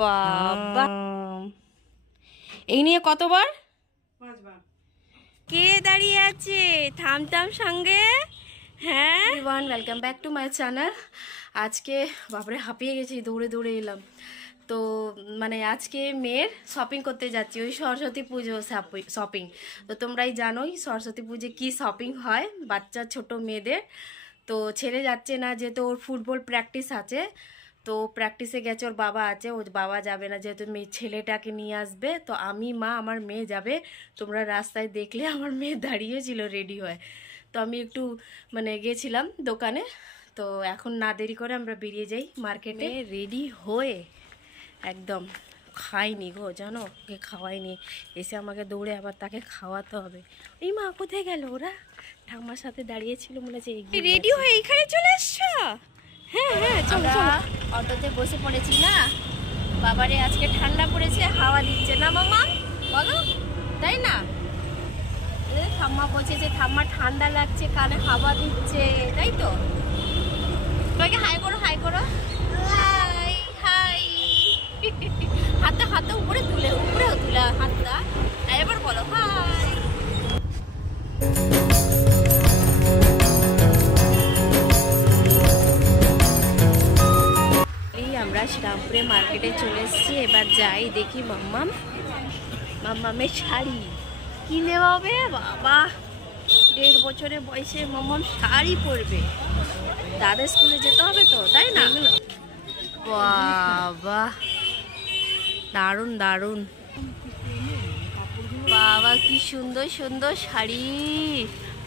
বাবা, এই নিয়ে কতবার? 5 বার। কে দাঁড়িয়ে আছে থামথাম সঙ্গে? হ্যাঁ, everyone, welcome back to my channel. আজকে বাপরে হাঁপিয়ে গেছি, দৌড়ে দৌড়ে এলাম। তো মানে আজকে মেয়ের শপিং করতে যাচ্ছি, ওই সরস্বতী পুজো শপিং। তো তোমরাই জানোই সরস্বতী পুজো কি শপিং হয় বাচ্চা ছোট মেয়েদের। তো ছেড়ে যাচ্ছে না, যেহেতু ওর ফুটবল প্র্যাকটিস আছে। তো প্র্যাকটিসে গেছে, ওর বাবা আছে, ওর বাবা যাবে না, যেহেতু মেয়ে ছেলেটাকে নিয়ে আসবে। তো আমি, মা, আমার মেয়ে যাবে। তোমরা রাস্তায় দেখলে আমার মেয়ে দাঁড়িয়েছিল রেডি হয়ে। তো আমি একটু মানে গেছিলাম দোকানে। তো এখন না দেরি করে আমরা বেরিয়ে যাই মার্কেটে। রেডি হয়ে একদম খাইনি গো, জানো, ওকে খাওয়াইনি। এসে আমাকে দৌড়ে আবার তাকে খাওয়াতে হবে। এই মা কোথায় গেল? ওরা ঠাম্মার সাথে দাঁড়িয়েছিল, মনে হচ্ছে রেডি হয়ে এখানে চলে এসছো। হ্যাঁ হ্যাঁ, আমরা অটোতে বসে পড়েছি না। বাবারে আজকে ঠান্ডা পড়েছে, হাওয়া দিচ্ছে না মামা, বলো তাই না? ঠাম্মা বলছে যে ঠাম্মা ঠান্ডা লাগছে, কানে হাওয়া দিচ্ছে, তাই তো? তোমাকে হাই করো, হাই করো, হাই হাই। হাতটা হাতটা উপরে তুলে, উপরেও তুলে হাতটা, এবার বলো হাই। আমরা শ্রীরামপুরে মার্কেটে চলে এসেছি। এবার যাই দেখি মাম্মামের শাড়ি কি নেওয়া হবে। বাবা, 1.5 বছরের বয়সে মাম্মাম শাড়ি পরবে, দাদা স্কুলে যেতে হবে তো, তাই না? বাবা, দারুন দারুন, বাবা কি সুন্দর সুন্দর শাড়ি।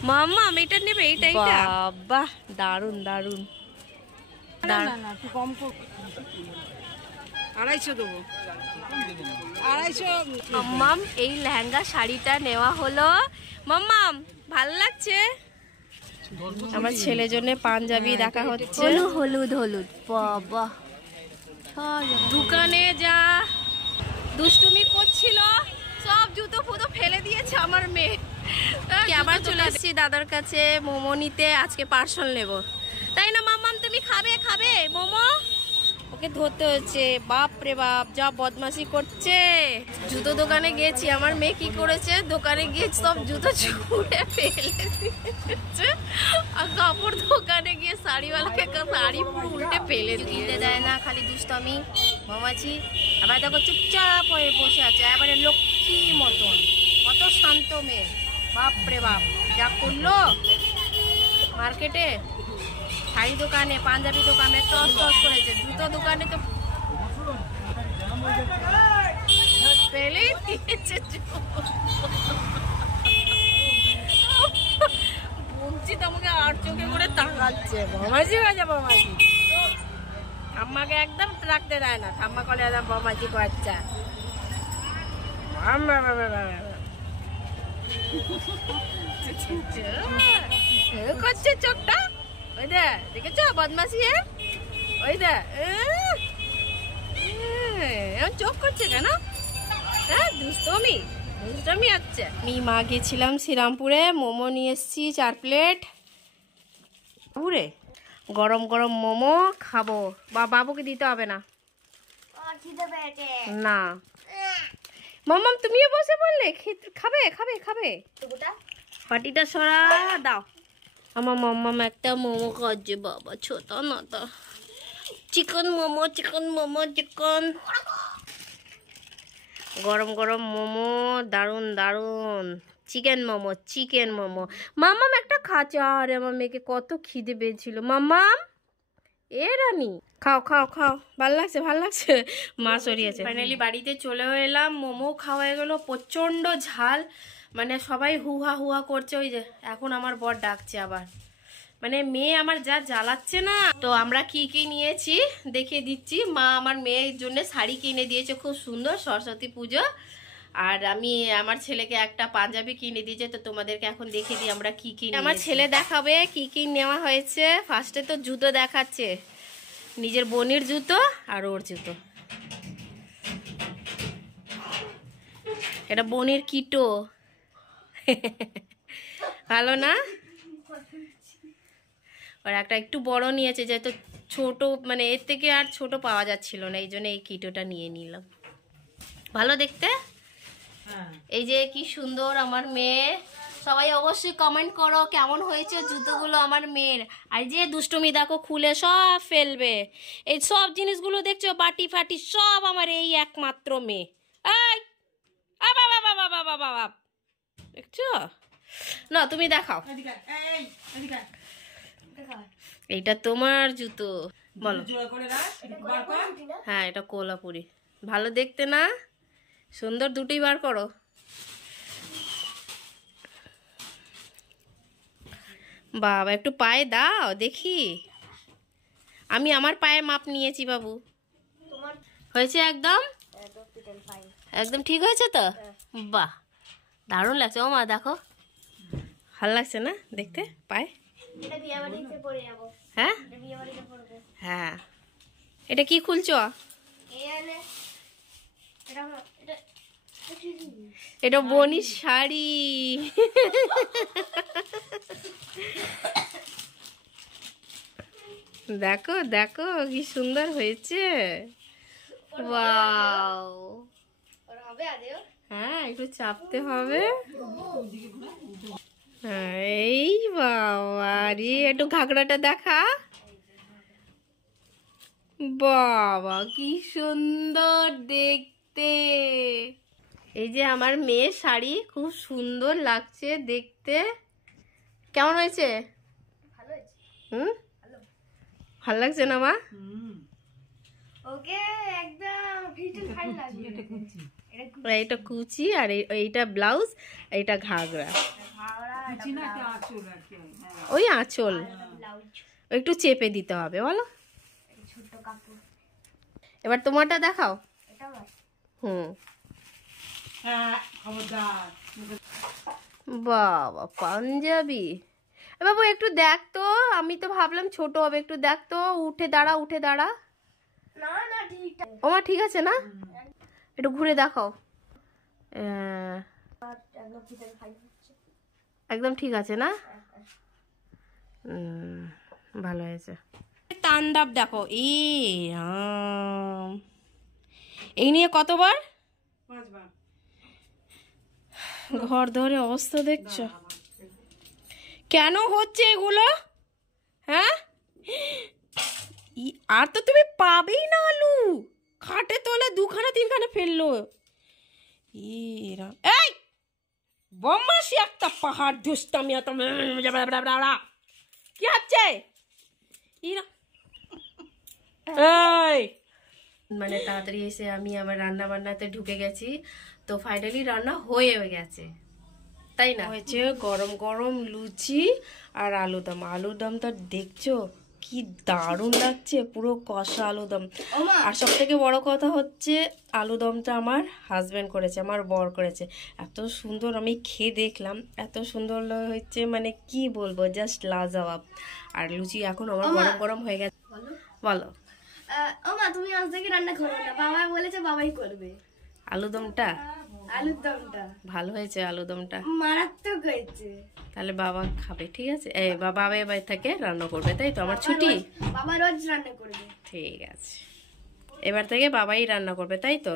মাম্মাম এটা নেবে, এইটা এইটা, বাবা দারুন দারুন। কম 250 দেবো, 250। মাম্মাম এই লেহেঙ্গা শাড়িটা নেওয়া হলো। মাম্মাম ভালো লাগছে? আমার ছেলের জন্য পাঞ্জাবি দেখা হচ্ছে, হলুদ হলুদ। বাবা, দোকানে যা দুষ্টুমি করছিল, সব জুতো ফুতো ফেলে দিয়েছে আমার মেয়ে। আবার চলে এসেছি দাদার কাছে মোমো নিতে, আজকে পার্সেল নেব, তাই না মাম্মাম? তুমি খাবে খাবে মোমো? ওকে ধরতে হচ্ছে, বাপ রে বাপ যা বদমাশি করছে। জুতো দোকানে গেছি, আমার মেয়ে কি করেছে, দোকানে গিয়ে সব জুতো ছুঁড়ে ফেলে দিয়েছে। আর কাপড় দোকানে গিয়ে শাড়িওয়ালাকে শাড়ি পুরো উল্টে ফেলে দিতে দেয় না, খালি দুষ্টামি মামাছি। আবার দেখো চুপচাপ হয়ে বসে আছে, এবারে লক্ষ্মী মতন, কত শান্ত মেয়ে। বাপ রে বাপ যা করলো মার্কেটে, শাড়ি দোকানে, পাঞ্জাবি দোকানে টস টস করেছে, জুতো দোকানে তো ফেলেই দিয়েছে। বলছি তোমাকে আর চোখে করে তাকাচ্ছে, বমাজি হয়ে যাবো বমাজি। ঠাম্মাকে একদম রাখতে দেয় না, ঠাম্মা কলে একদম বমাজি করছে। করছে চোখটা, ওই দে দেখেছ বদমাসি, ওই দে চোখ করছে কেন? হ্যাঁ দুষ্টমি দুষ্টমি হচ্ছে। আমি মা গেছিলাম শ্রীরামপুরে, মোমো নিয়ে এসছি 4 প্লেট। পুরে গরম গরম মোমো খাবো, বাবুকে দিতে হবে না। না মাম্মাম তুমিও বসে বললে খাবে খাবে খাবে, পাটিটা সরা দাও। আমার মাম্মাম একটা মোমো খাচ্ছে, বাবা ছোট না তো। Chicken momo, chicken momo, chicken গরম গরম মোমো, দারুন দারুন। Chicken momo, chicken momo. মাম্মাম একটা খাচ্ছে, আরে আমার মেয়েকে কত খিদে পেয়েছিল। মাম্মাম এ রানী খাও খাও খাও, ভাল লাগছে ভাল লাগছে। মা সরিয়েছে। ফাইনালি বাড়িতে চলে এলাম, মোমো খাওয়া হয়ে গেল, প্রচন্ড ঝাল, মানে সবাই হুহা হুহা করছে। ওই যে এখন আমার বর ডাকছে আবার, মানে মেয়ে আমার যা জ্বালাচ্ছে না। তো আমরা কি কি নিয়েছি দেখিয়ে দিচ্ছি। মা আমার মেয়ের জন্য শাড়ি কিনে দিয়েছে খুব সুন্দর, সরস্বতী পুজো। আর আমি আমার ছেলেকে একটা পাঞ্জাবি কিনে দিয়েছে। তো তোমাদেরকে এখন দেখিয়ে দিই আমরা কি কি। আমার ছেলে দেখাবে কি কি নেওয়া হয়েছে। ফার্স্টে তো জুতো দেখাচ্ছে, নিজের বোনের জুতো আর ওর জুতো। এটা বোনের কিটো, ভালো না? আর একটা একটু বড় নিয়েছে, যেহেতু ছোট মানে এর থেকে আর ছোট পাওয়া যাচ্ছিল না, এই জন্য এই কিটোটা নিয়ে নিলাম। ভালো দেখতে। এই যে কি সুন্দর আমার মেয়ে, সবাই অবশ্যই কমেন্ট করো কেমন হয়েছে জুতোগুলো আমার মেয়ের। আর যে দুষ্টুমি দেখো খুলে সব ফেলবে, এই সব জিনিসগুলো দেখছো বাটি ফাটি সব আমার এই একমাত্র মেয়ে। এই বাবা বাবা বাবা বাবা দেখছো না, তুমি দেখাও। এইটা তোমার জুতো বলো। হ্যাঁ এটা কোলাপুরি, ভালো দেখতে না, সুন্দর, দুটোই বার করো। বাবা একটু পায়ে দাও দেখি, আমি আমার পায়ে মাপ নিয়েছি বাবু। হয়েছে একদম একদম ঠিক হয়েছে তো? বাহ দারুণ লাগছে। ও মা দেখো, ভালো লাগছে না দেখতে পায়ে? হ্যাঁ হ্যাঁ। এটা কি খুলছো? এটা বনির শাড়ি। দেখো দেখো কি সুন্দর হয়েছে। ওয়াও, হ্যাঁ একটু চাপতে হবে। এই বাবা রে, একটু ঘাগড়াটা দেখা। বাবা কি সুন্দর দেখতে। এই যে আমার মেয়ের শাড়ি, খুব সুন্দর লাগছে দেখতে। কেমন হয়েছে? হুম ভালো লাগছে না মা? ওকে একদম এইটা কুচি আর এইটা ব্লাউজ, এইটা ঘাগরা, ওই আঁচল একটু চেপে দিতে হবে বলো। এবার তোমারটা দেখাও। হুম বাবা পাঞ্জাবি। বাবু একটু দেখ তো, আমি তো ভাবলাম ছোট হবে, একটু দেখ তো, উঠে দাঁড়া উঠে দাঁড়া। ও মা ঠিক আছে না? একটু ঘুরে দেখাও। একদম ঠিক আছে না? ভালো হয়েছে। তাণ্ডব দেখো, এই নিয়ে কতবার ঘর ধরে অবস্থা দেখছো কেন হচ্ছে এগুলো? হ্যাঁ আর তো তুমি পাবেই না আলু, খাটে তোলে দুখানা তিনখানা ফেললো। এই বম্মাসি একটা পাহাড় দুষ্টামি কি হচ্ছে? মানে তাড়াতাড়ি এসে আমি আমার রান্না বান্নাতে ঢুকে গেছি, তো ফাইনালি রান্না হয়ে গেছে তাই না? হয়েছে গরম গরম লুচি আর আলুদম। আলুদমটা দেখছো কি দারুণ লাগছে, পুরো কষা আলুদম। আর সব থেকে বড় কথা হচ্ছে আলুদমটা আমার হাজবেন্ড করেছে, আমার বর করেছে। এত সুন্দর, আমি খেয়ে দেখলাম, এত সুন্দর হয়েছে মানে কি বলবো, জাস্ট লাজবাব। আর লুচি এখন আমার গরম গরম হয়ে গেছে। বলো ওমা তুমি আজ থেকে রান্না করবে না, বাবা বলেছে বাবাই করবে। আলুদমটা ভালো হয়েছে, আলুদমটা মারাত্মক হয়েছে। তাহলে বাবা খাবে, ঠিক আছে? এই বাবা এবার থেকে রান্না করবে তাই তো? আমার ছুটি, বাবা রোজ রান্না করবে। ঠিক আছে, এবার থেকে বাবাই রান্না করবে তাই তো?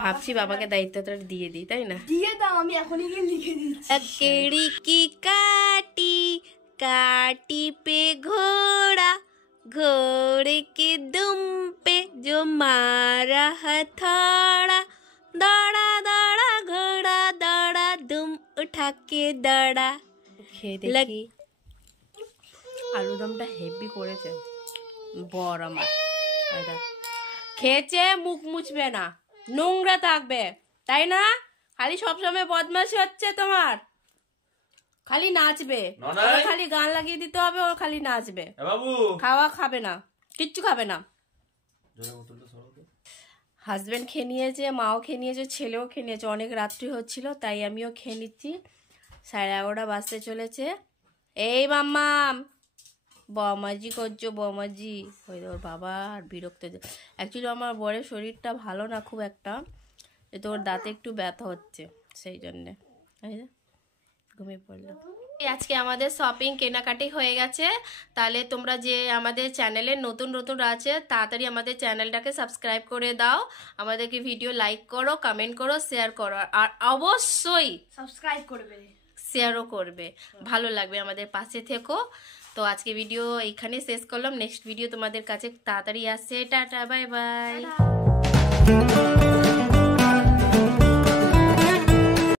ভাবছি বাবাকে দায়িত্বটা দিয়ে দিই, তাই না? দিয়ে দাও, আমি এখনই গিয়ে লিখে দিচ্ছি। केड़ी की काटी काटी पे घोड़ा, घोड़े के दुम पे जो मारा हथौड़ा, दौड़ा दौड़ा घोड़ा दौड़ा दुम उठा के दौड़ा। लगी আলুদমটা হেভি করেছে বড় আমার। খেয়েছে মুখ মুছবে না, নোংরা থাকবে তাই না? খালি সবসময় বদমাশি হচ্ছে তোমার, খালি নাচবে, খালি গান লাগিয়ে দিতে হবে, ও খালি নাচবে, খাওয়া খাবে না, কিচ্ছু খাবে না। হাজবেন্ড খেয়ে নিয়েছে, মাও খেয়ে নিয়েছে, ছেলেও খেয়ে নিয়েছে। অনেক রাত্রি হচ্ছিল তাই আমিও খেয়ে নিচ্ছি। 11:30 বাজতে চলেছে। এই মাম্মাম বমাজি করছো, বমাজি ওই ওর বাবা আর বিরক্ত। অ্যাকচুয়ালি আমার বরের শরীরটা ভালো না খুব একটা, তো ওর দাঁতে একটু ব্যথা হচ্ছে, সেই জন্যে ঘুমিয়ে পড়লো। আজকে আমাদের শপিং কেনাকাটি হয়ে গেছে। তাহলে তোমরা যে আমাদের চ্যানেলে নতুন নতুন আছে তাড়াতাড়ি আমাদের চ্যানেলটাকে সাবস্ক্রাইব করে দাও, আমাদেরকে ভিডিও লাইক করো, কমেন্ট করো, শেয়ার করো, আর অবশ্যই সাবস্ক্রাইব করবে, শেয়ারও করবে, ভালো লাগবে, আমাদের পাশে থেকো। তো আজকে ভিডিও এইখানে শেষ করলাম, নেক্সট ভিডিও তোমাদের কাছে তাড়াতাড়ি আসছে। Tata, bye bye.